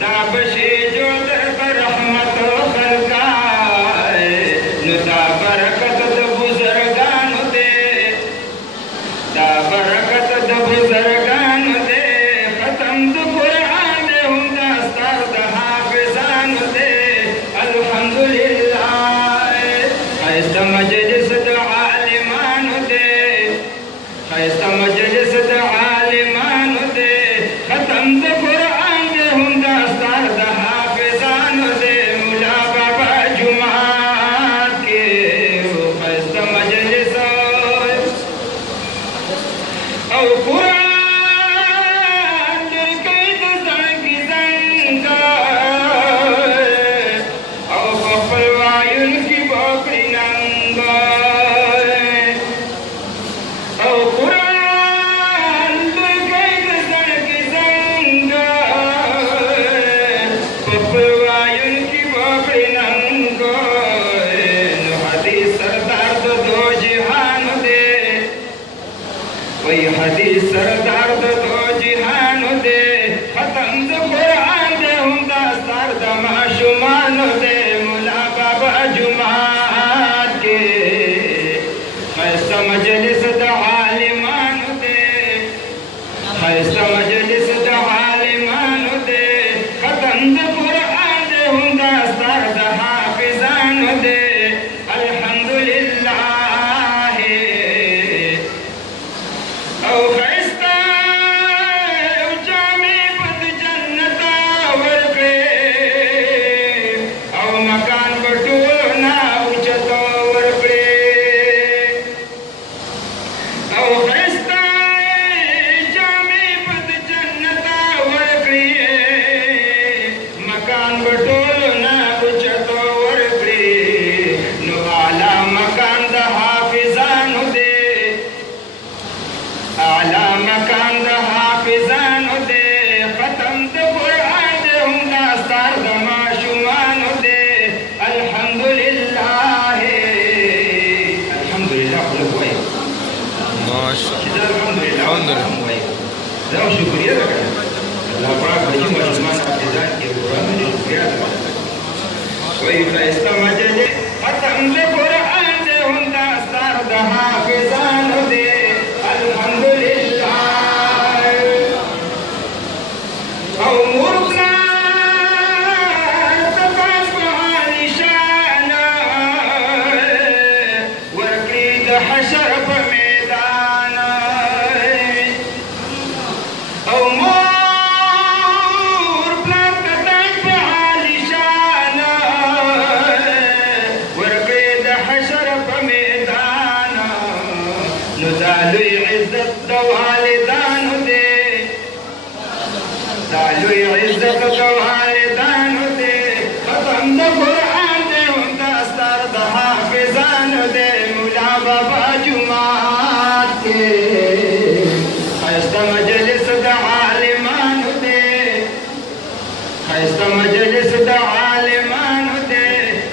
दाबशे जो दर रहमत खलकाए नुदा बरकत द बुजुर्गान दे दा बरकत द बुजुर्गान दे खत्म द कुरान दे हुंदा स्तर द हाफिजान दे अल्हम्दुलिल्लाह खैस्त मजलिस द आलिमान दे खैस्त मजलिस द आलिमान दे खत्म द कुरान दे हुंदा स्तर द हाफिजान दे मुला बाबा जुमा के खैस्त मजलिस औ कुरान हदीस सरदार दो जिहान दे खत्म द कुरान दे हुंदा सर द माशुमान दे मुला बाबा जुमात के खैस्त मजलिस द आलिमान दे खैस्त मजलिस द आलिमान दे खत्म द कुरान दे हुंदा सर द हाफिजान दे अल्हम्दुलिल्लाह शुक्रिया अल्लाह पाक बड़ी मुसलमान अज़ान के कुरान में शुक्रिया कोई फैसला मजले खत्म दे कुरान दे हुंदा सर द हाफिजान दे अल्हम्दुलिल्लाह औ मुरना तबास निशान वरकीद हशर मैदान मजलिस द आलिमान दे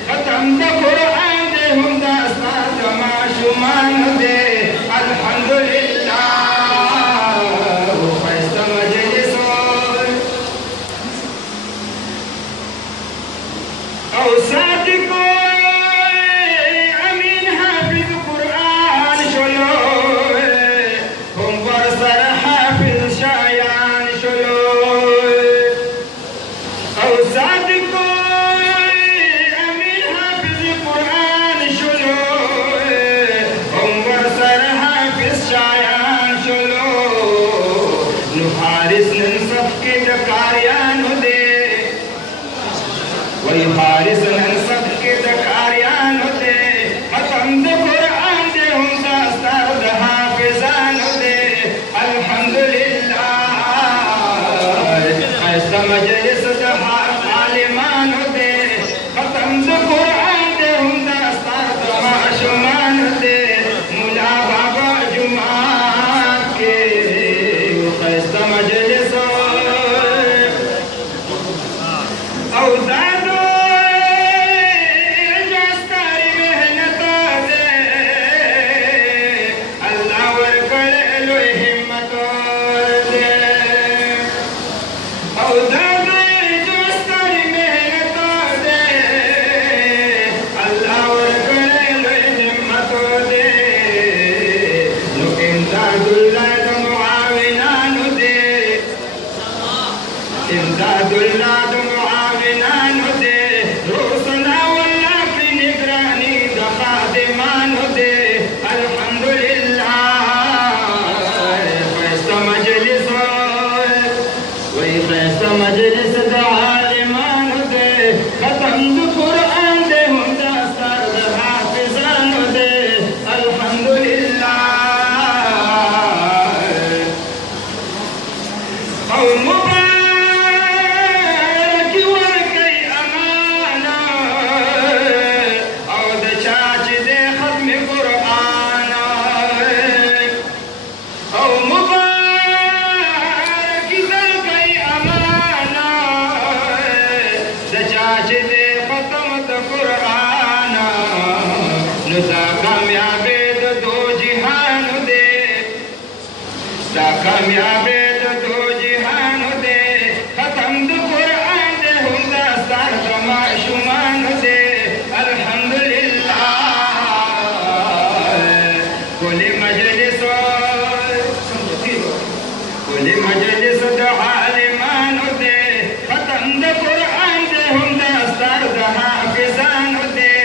खत्म द कुरान दे हुंदा सर द माशुमान दे अल्हम्दुलिल्लाह खैस्त मजलिस औ सादिक अमीन हाफिज कुरान शलो हम बरसर हाफिज शायान शलो हारिस नंसब के दकारियान दे खत्म द कुरान दे हुंदा सर द हाफिजान दे अल्हम्दुलिल्लाह खैस्त मजलिस द आलिमान दे खत्म द कुरान दे हुंदा सर द माशुमान दे मुला बाबा जुमा के खैस्त मजलिस औ Oh, چې دې ختم د قرآن نو دا کامیابې د دو جهان دې دا کامیابې د دو جهان دې ختم د قرآن دې هم دا ستار د ماشومان دې الحمدلله کلی مجلس کلی مجلس د عالمانو دې ختم د قرآن دې هم دا ستار د حافظانو دې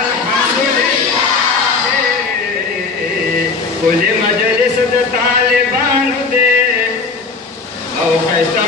الحمدلله کلی مجلس د طالبانو دې او خیسته